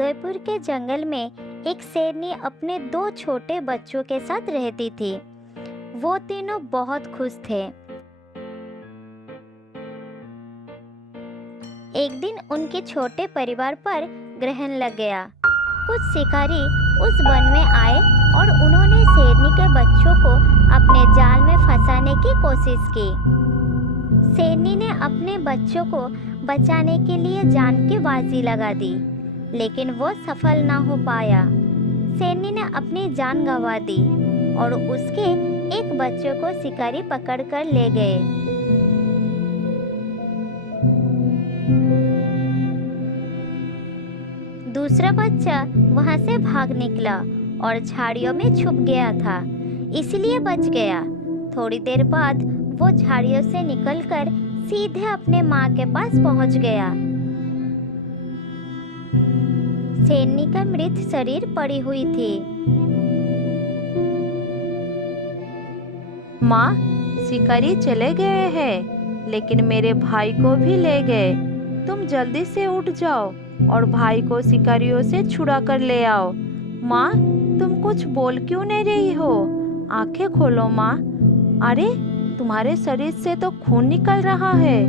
उदयपुर के जंगल में एक शेरनी अपने 2 छोटे बच्चों के साथ रहती थी। वो तीनों बहुत खुश थे। एक दिन उनके छोटे परिवार पर ग्रहण लग गया। कुछ शिकारी उस वन में आए और उन्होंने शेरनी के बच्चों को अपने जाल में फंसाने की कोशिश की। शेरनी ने अपने बच्चों को बचाने के लिए जान की बाजी लगा दी, लेकिन वो सफल ना हो पाया। शेरनी ने अपनी जान गंवा दी और उसके एक बच्चे को शिकारी पकड़कर ले गए। दूसरा बच्चा वहां से भाग निकला और झाड़ियों में छुप गया था, इसलिए बच गया। थोड़ी देर बाद वो झाड़ियों से निकलकर सीधे अपने माँ के पास पहुंच गया। शेरनी का मृत शरीर पड़ी हुई थी। माँ, शिकारी चले गए हैं, लेकिन मेरे भाई को भी ले गए। तुम जल्दी से उठ जाओ और भाई को शिकारियों से छुड़ा कर ले आओ। माँ, तुम कुछ बोल क्यों नहीं रही हो? आंखें खोलो माँ। अरे, तुम्हारे शरीर से तो खून निकल रहा है।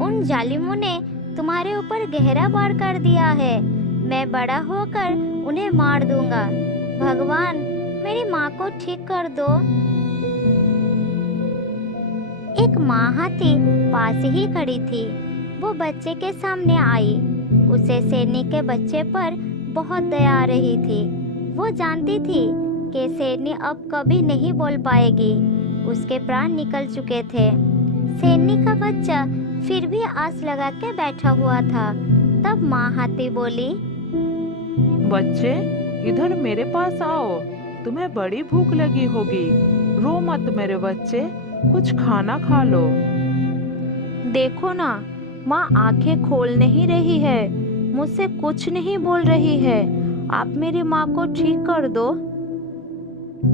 उन जालिमों ने तुम्हारे ऊपर गहरा वार कर दिया है। मैं बड़ा होकर उन्हें मार दूंगा। भगवान, मेरी माँ को ठीक कर दो। एक माँ हाथी पास ही खड़ी थी। वो बच्चे के सामने आई। उसे शेरनी के बच्चे पर बहुत दया आ रही थी। वो जानती थी कि शेरनी अब कभी नहीं बोल पाएगी। उसके प्राण निकल चुके थे। शेरनी का बच्चा फिर भी आस लगा के बैठा हुआ था। तब माँ हाथी बोली, बच्चे, इधर मेरे पास आओ। तुम्हें बड़ी भूख लगी होगी। रो मत मेरे बच्चे, कुछ खाना खा लो। देखो ना, माँ आंखें खोल नहीं रही है, मुझसे कुछ नहीं बोल रही है। आप मेरी माँ को ठीक कर दो।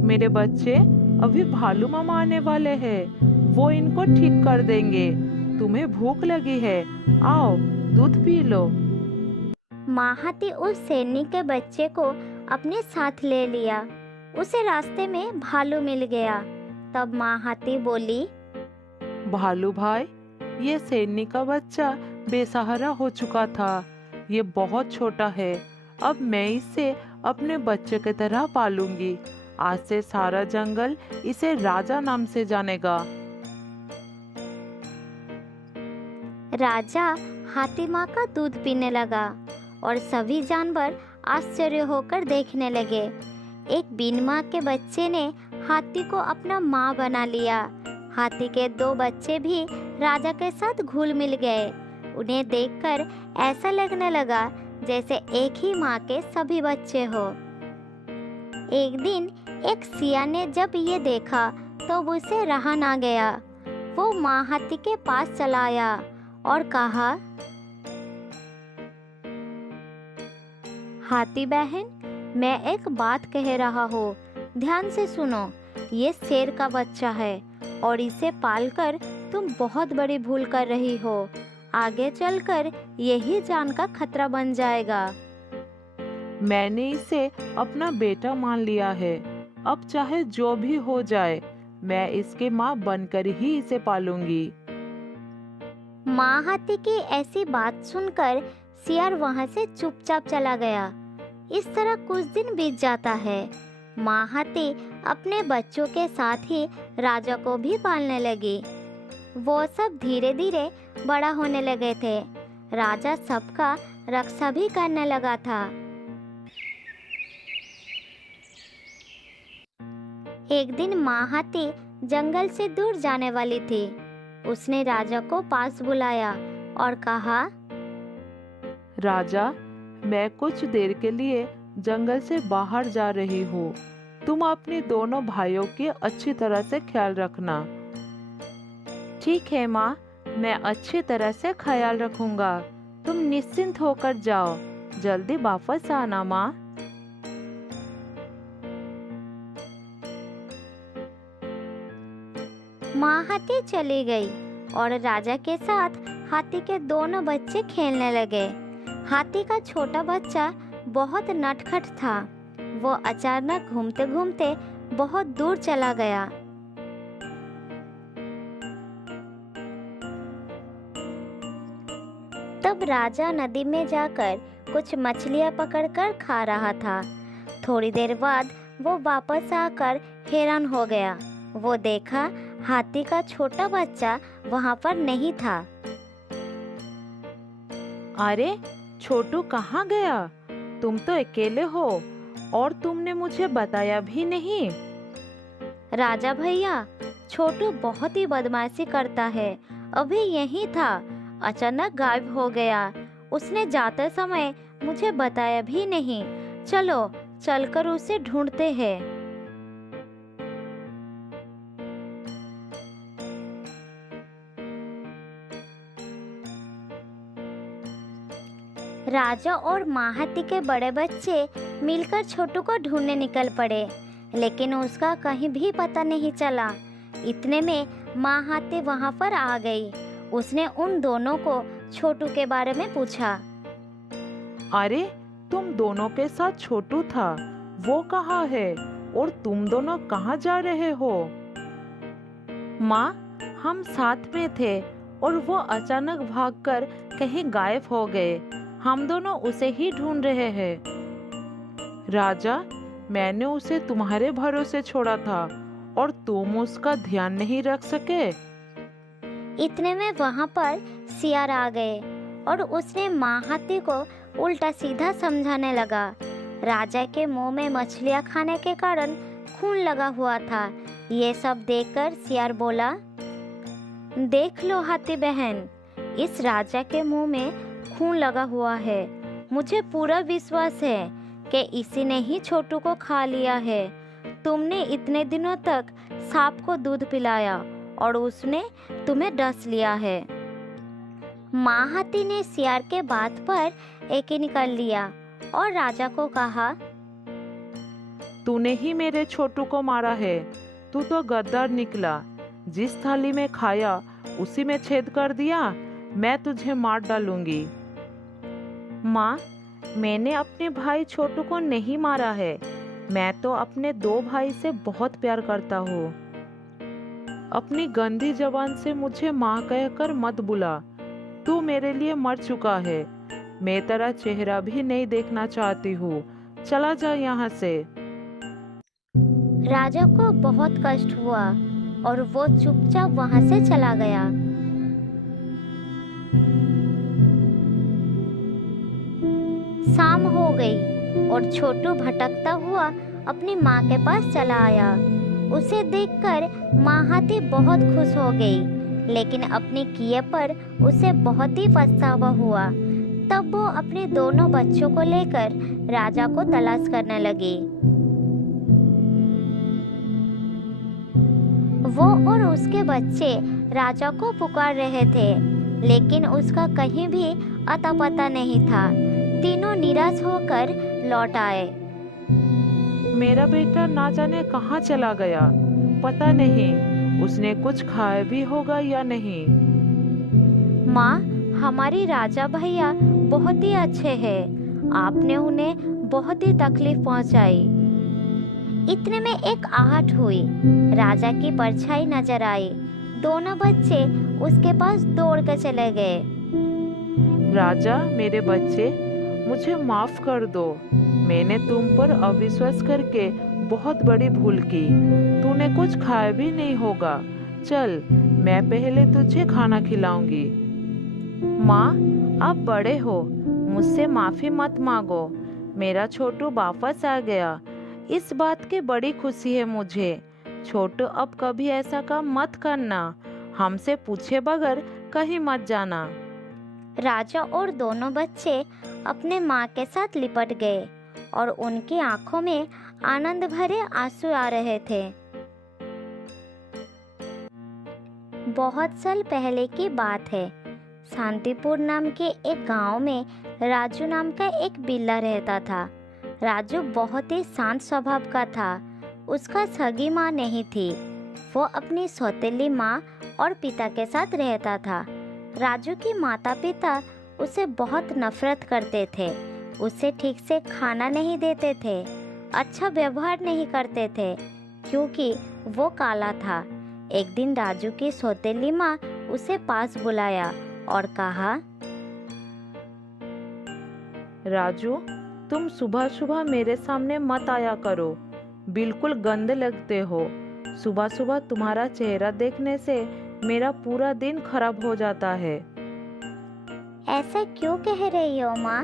मेरे बच्चे, अभी भालू मामा आने वाले हैं। वो इनको ठीक कर देंगे। तुम्हें भूख लगी है, आओ दूध पी लो। माँ हाथी उस शेरनी के बच्चे को अपने साथ ले लिया। उसे रास्ते में भालू मिल गया। तब माँ हाथी बोली, भालू भाई, ये शेरनी का बच्चा बेसहारा हो चुका था। ये बहुत छोटा है। अब मैं इसे अपने बच्चे की तरह पालूंगी। आज से सारा जंगल इसे राजा नाम से जानेगा। राजा हाथी माँ का दूध पीने लगा और सभी जानवर आश्चर्य होकर देखने लगे। एक बीन माँ के बच्चे ने हाथी को अपना माँ बना लिया। हाथी के 2 बच्चे भी राजा के साथ घुल मिल गए। उन्हें देखकर ऐसा लगने लगा जैसे एक ही माँ के सभी बच्चे हो। एक दिन एक सियार ने जब ये देखा तो उसे रहा ना गया। वो माँ हाथी के पास चला आया और कहा, हाथी बहन, मैं एक बात कह रहा हूँ, ध्यान से सुनो। ये शेर का बच्चा है और इसे पालकर तुम बहुत बड़ी भूल कर रही हो। आगे चलकर यही जान का खतरा बन जाएगा। मैंने इसे अपना बेटा मान लिया है। अब चाहे जो भी हो जाए, मैं इसके माँ बनकर ही इसे पालूंगी। माँ हाथी की ऐसी बात सुनकर सियार वहाँ से चुपचाप चला गया। इस तरह कुछ दिन बीत जाता है। माँ हाथी अपने बच्चों के साथ ही राजा को भी पालने लगी। वो सब धीरे धीरे बड़ा होने लगे थे। राजा सबका रक्षा भी करने लगा था। एक दिन माँ हाथी जंगल से दूर जाने वाली थी। उसने राजा को पास बुलाया और कहा, राजा, मैं कुछ देर के लिए जंगल से बाहर जा रही हूँ। तुम अपने दोनों भाइयों की अच्छी तरह से ख्याल रखना। ठीक है माँ, मैं अच्छी तरह से ख्याल रखूंगा। तुम निश्चिंत होकर जाओ। जल्दी वापस आना माँ। माँ हाथी चली गई और राजा के साथ हाथी के दोनों बच्चे खेलने लगे। हाथी का छोटा बच्चा बहुत नटखट था। वो अचानक घूमते घूमते बहुत दूर चला गया। तब राजा नदी में जाकर कुछ मछलियां पकड़कर खा रहा था। थोड़ी देर बाद वो वापस आकर हैरान हो गया। वो देखा हाथी का छोटा बच्चा वहां पर नहीं था। अरे छोटू कहाँ गया? तुम तो अकेले हो और तुमने मुझे बताया भी नहीं। राजा भैया, छोटू बहुत ही बदमाशी करता है। अभी यही था, अचानक गायब हो गया। उसने जाते समय मुझे बताया भी नहीं। चलो चलकर उसे ढूंढते हैं। राजा और माँ हाथी के बड़े बच्चे मिलकर छोटू को ढूंढने निकल पड़े, लेकिन उसका कहीं भी पता नहीं चला। इतने में माँ हाथी वहां पर आ गई। उसने उन दोनों को छोटू के बारे में पूछा। अरे तुम दोनों के साथ छोटू था, वो कहाँ है और तुम दोनों कहाँ जा रहे हो? माँ, हम साथ में थे और वो अचानक भागकर कहीं गायब हो गए। हम दोनों उसे ही ढूंढ रहे हैं। राजा, मैंने उसे तुम्हारे भरोसे छोड़ा था और तुम उसका ध्यान नहीं रख सके। इतने में वहां पर सियार आ गए और उसने माँ हाथी को उल्टा सीधा समझाने लगा। राजा के मुंह में मछलियां खाने के कारण खून लगा हुआ था। ये सब देखकर सियार बोला, देख लो हाथी बहन, इस राजा के मुंह में खून लगा हुआ है। मुझे पूरा विश्वास है कि इसी ने ही छोटू को खा लिया है। तुमने इतने दिनों तक सांप को दूध पिलाया और उसने तुम्हें डस लिया है। माँ हाथी ने सियार के बात पर एक निकाल लिया और राजा को कहा, तूने ही मेरे छोटू को मारा है। तू तो गद्दार निकला। जिस थाली में खाया उसी में छेद कर दिया। मैं तुझे मार डालूंगी। माँ, मैंने अपने भाई छोटू को नहीं मारा है। मैं तो अपने दो भाई से बहुत प्यार करता हूँ। अपनी गंदी जबान से मुझे माँ कहकर मत बुला। तू मेरे लिए मर चुका है। मैं तेरा चेहरा भी नहीं देखना चाहती हूँ। चला जा यहाँ से। राजा को बहुत कष्ट हुआ और वो चुपचाप वहां से चला गया। शाम हो गई और छोटू भटकता हुआ अपनी माँ के पास चला आया। उसे देखकर माँ हाथी बहुत खुश हो गई, लेकिन अपने किए पर उसे बहुत ही पछतावा हुआ। तब वो अपने दोनों बच्चों को लेकर राजा को तलाश करने लगी। वो और उसके बच्चे राजा को पुकार रहे थे, लेकिन उसका कहीं भी अता पता नहीं था। तीनों निराश होकर लौट आए। मेरा बेटा ना जाने कहाँ चला गया। पता नहीं उसने कुछ खाया भी होगा या नहीं। माँ, हमारी राजा भैया बहुत ही अच्छे हैं। आपने उन्हें बहुत ही तकलीफ पहुँचाई। इतने में एक आहट हुई। राजा की परछाई नजर आई। दोनों बच्चे उसके पास दौड़ कर चले गए। राजा, मेरे बच्चे, मुझे माफ कर दो। मैंने तुम पर अविश्वास करके बहुत बड़ी भूल की। तूने कुछ खाया भी नहीं होगा। चल, मैं पहले तुझे खाना खिलाऊंगी। माँ, आप बड़े हो, मुझसे माफी मत मांगो। मेरा छोटू वापस आ गया, इस बात की बड़ी खुशी है मुझे। छोटू, अब कभी ऐसा काम मत करना। हमसे पूछे बगैर कहीं मत जाना। राजा और दोनों बच्चे अपने माँ के साथ लिपट गए और उनकी आंखों में आनंद भरे आंसू आ रहे थे। बहुत साल पहले की बात है। शांतिपुर नाम के एक गांव में राजू नाम का एक बिल्ला रहता था। राजू बहुत ही शांत स्वभाव का था। उसका सगी माँ नहीं थी। वो अपनी सौतेली माँ और पिता के साथ रहता था। राजू की माता पिता उसे बहुत नफरत करते थे, उसे ठीक से खाना नहीं देते थे, अच्छा व्यवहार नहीं करते थे, क्योंकि वो काला था। एक दिन राजू की सौतेली माँ उसे पास बुलाया और कहा, राजू, तुम सुबह सुबह मेरे सामने मत आया करो, बिल्कुल गंदे लगते हो। सुबह सुबह तुम्हारा चेहरा देखने से मेरा पूरा दिन खराब हो जाता है। ऐसा क्यों कह रही हो माँ?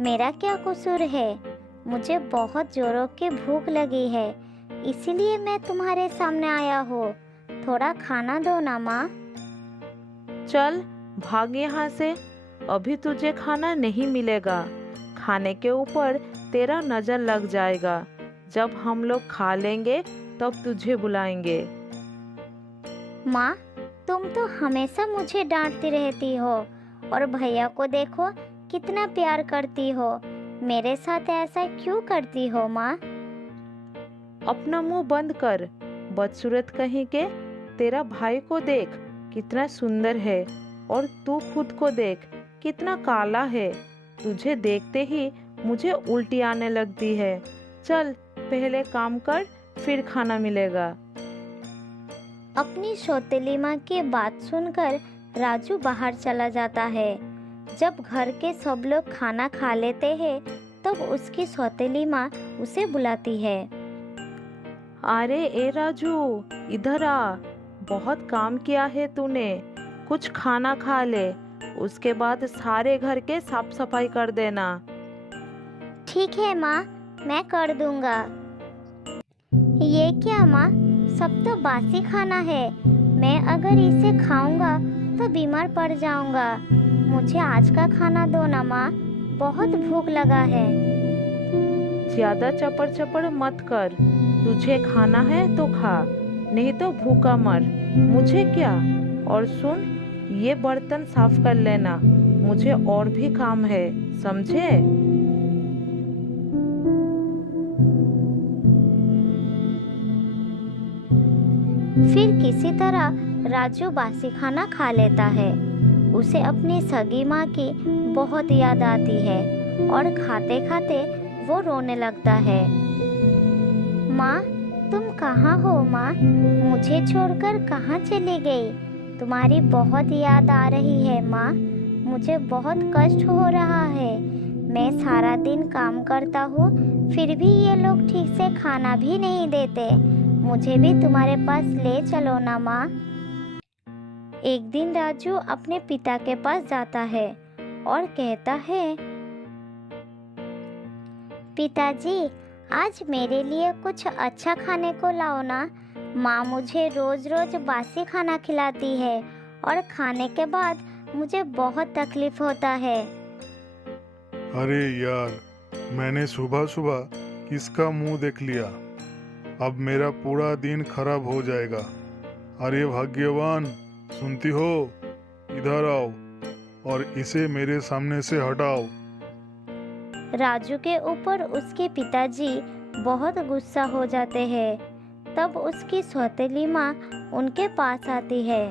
मेरा क्या कसूर है? मुझे बहुत जोरों की भूख लगी है, इसीलिए मैं तुम्हारे सामने आया हूँ। थोड़ा खाना दो ना माँ। चल भाग यहाँ से, अभी तुझे खाना नहीं मिलेगा। खाने के ऊपर तेरा नजर लग जाएगा। जब हम लोग खा लेंगे तब तुझे बुलाएंगे। माँ, तुम तो हमेशा मुझे डांटती रहती हो और भैया को देखो कितना प्यार करती हो। मेरे साथ ऐसा क्यों करती हो माँ? अपना मुंह बंद कर, बदसूरत कहीं के। तेरा भाई को देख कितना सुंदर है, और तू खुद को देख कितना काला है। तुझे देखते ही मुझे उल्टी आने लगती है। चल पहले काम कर, फिर खाना मिलेगा। अपनी सौतेली माँ की बात सुनकर राजू बाहर चला जाता है। जब घर के सब लोग खाना खा लेते हैं, तब उसकी सौतेली माँ उसे बुलाती है। अरे ए राजू, इधर आ। बहुत काम किया है तूने, कुछ खाना खा ले, उसके बाद सारे घर के साफ सफाई कर देना। ठीक है माँ, मैं कर दूंगा। ये क्या माँ, सब तो बासी खाना है। मैं अगर इसे खाऊंगा तो बीमार पड़ जाऊंगा। मुझे आज का खाना दो ना माँ, बहुत भूख लगा है। ज्यादा चपड़ चपड़ मत कर। तुझे खाना है तो खा, नहीं तो भूखा मर। मुझे क्या। और सुन, ये बर्तन साफ कर लेना, मुझे और भी काम है, समझे? फिर किसी तरह राजू बासी खाना खा लेता है। उसे अपनी सगी माँ की बहुत याद आती है और खाते खाते वो रोने लगता है। माँ, तुम कहाँ हो माँ? मुझे छोड़कर कहाँ चली गई? तुम्हारी बहुत याद आ रही है माँ। मुझे बहुत कष्ट हो रहा है। मैं सारा दिन काम करता हूँ, फिर भी ये लोग ठीक से खाना भी नहीं देते। मुझे भी तुम्हारे पास ले चलो ना माँ। एक दिन राजू अपने पिता के पास जाता है और कहता है, पिताजी, आज मेरे लिए कुछ अच्छा खाने को लाओ ना। माँ मुझे रोज रोज बासी खाना खिलाती है और खाने के बाद मुझे बहुत तकलीफ होता है। अरे यार, मैंने सुबह सुबह किसका मुंह देख लिया। अब मेरा पूरा दिन खराब हो जाएगा। अरे भाग्यवान, सुनती हो? इधर आओ और इसे मेरे सामने से हटाओ। राजू के ऊपर उसके पिताजी बहुत गुस्सा हो जाते हैं। तब उसकी सौतेली माँ उनके पास आती है।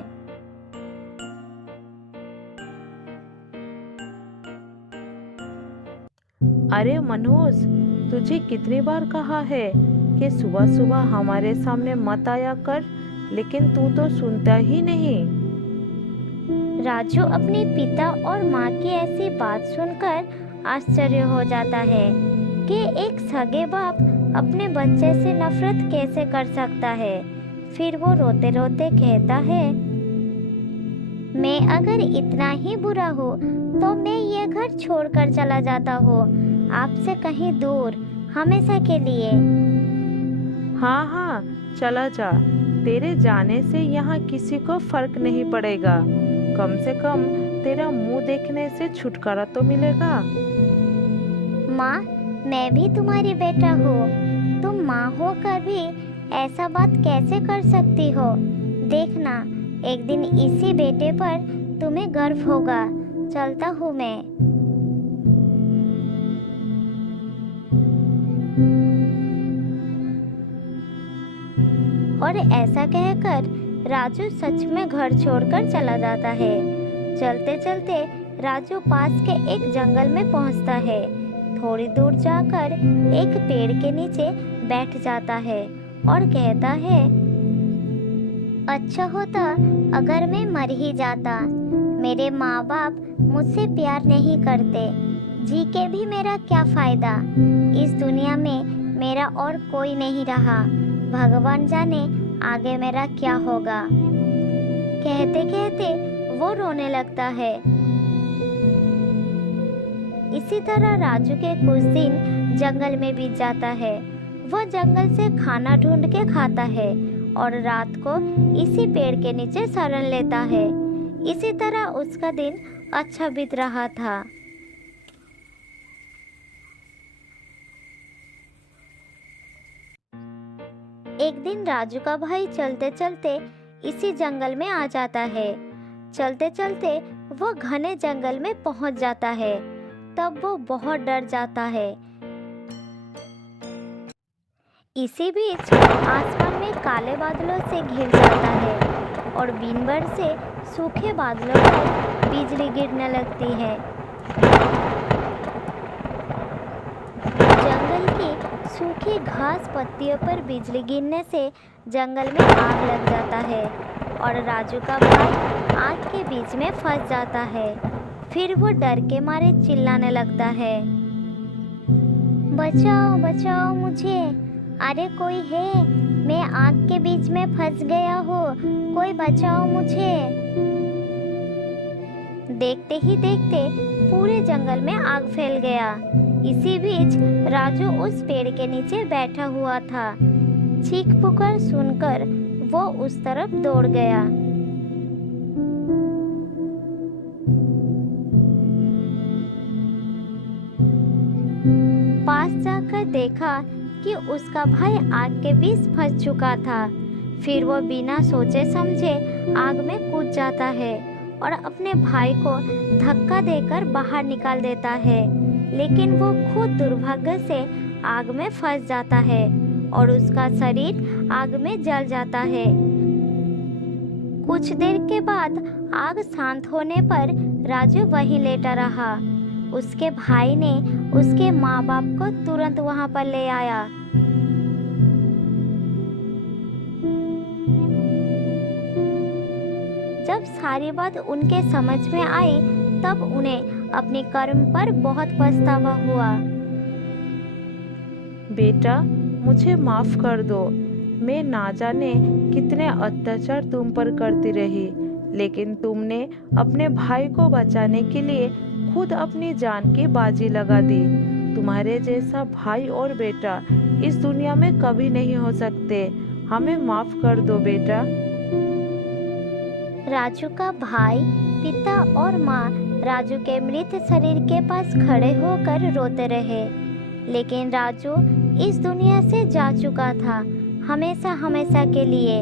अरे मनोज, तुझे कितनी बार कहा है कि सुबह सुबह हमारे सामने मत आया कर, लेकिन तू तो सुनता ही नहीं। राजू अपने पिता और माँ की ऐसी बात सुनकर आश्चर्य हो जाता है कि एक सगे बाप अपने बच्चे से नफरत कैसे कर सकता है। फिर वो रोते रोते कहता है, मैं अगर इतना ही बुरा हूँ तो मैं ये घर छोड़कर चला जाता हूँ, आपसे कहीं दूर, हमेशा के लिए। हाँ हाँ, चला जा। तेरे जाने से यहाँ किसी को फर्क नहीं पड़ेगा। कम से कम तेरा मुंह देखने से छुटकारा तो मिलेगा। माँ, मैं भी तुम्हारी बेटा हूँ। तुम माँ होकर भी ऐसा बात कैसे कर सकती हो? देखना, एक दिन इसी बेटे पर तुम्हें गर्व होगा। चलता हूँ मैं। और ऐसा कहकर राजू सच में घर छोड़कर चला जाता है। चलते चलते राजू पास के एक जंगल में पहुंचता है। थोड़ी दूर जाकर एक पेड़ के नीचे बैठ जाता है और कहता है, अच्छा होता अगर मैं मर ही जाता। मेरे माँ बाप मुझसे प्यार नहीं करते, जी के भी मेरा क्या फायदा। इस दुनिया में मेरा और कोई नहीं रहा, भगवान जाने आगे मेरा क्या होगा। कहते कहते वो रोने लगता है। इसी तरह राजू के कुछ दिन जंगल में बीत जाता है। वो जंगल से खाना ढूंढ के खाता है और रात को इसी पेड़ के नीचे शरण लेता है। इसी तरह उसका दिन अच्छा बीत रहा था। एक दिन राजू का भाई चलते चलते इसी जंगल में आ जाता है। चलते चलते वो घने जंगल में पहुंच जाता है। तब वो बहुत डर जाता है। इसी बीच आसमान में काले बादलों से घिर जाता है और दिन भर से सूखे बादलों पर बिजली गिरने लगती है। जंगल की सूखी घास पत्तियों पर बिजली गिरने से जंगल में आग लग जाता है और राजू का भाई आग के बीच में फंस जाता है। फिर वो डर के मारे चिल्लाने लगता है, बचाओ बचाओ मुझे, अरे कोई है, मैं आग के बीच में फंस गया हूँ, कोई बचाओ मुझे। देखते ही देखते पूरे जंगल में आग फैल गया। इसी बीच राजू उस पेड़ के नीचे बैठा हुआ था। चीख पुकार सुनकर वो उस तरफ दौड़ गया। पास जाकर देखा कि उसका भाई आग के बीच फंस चुका था। फिर वो बिना सोचे समझे आग में कूद जाता है और अपने भाई को धक्का देकर बाहर निकाल देता है। लेकिन वो खुद दुर्भाग्य से आग में फंस जाता है और उसका शरीर आग में जल जाता है। कुछ देर के बाद आग शांत होने पर राजू वहीं लेटा रहा। उसके भाई ने उसके माँ बाप को तुरंत वहां पर ले आया। जब सारी बात उनके समझ में आई तब उन्हें अपने कर्म पर बहुत पछतावा हुआ। बेटा, मुझे माफ कर दो। मैं ना जाने कितने अत्याचार तुम पर करती रही, लेकिन तुमने अपने भाई को बचाने के लिए खुद अपनी जान की बाजी लगा दी। तुम्हारे जैसा भाई और बेटा इस दुनिया में कभी नहीं हो सकते। हमें माफ कर दो बेटा। राजू का भाई, पिता और माँ राजू के मृत शरीर के पास खड़े होकर रोते रहे। लेकिन राजू इस दुनिया से जा चुका था, हमेशा हमेशा के लिए।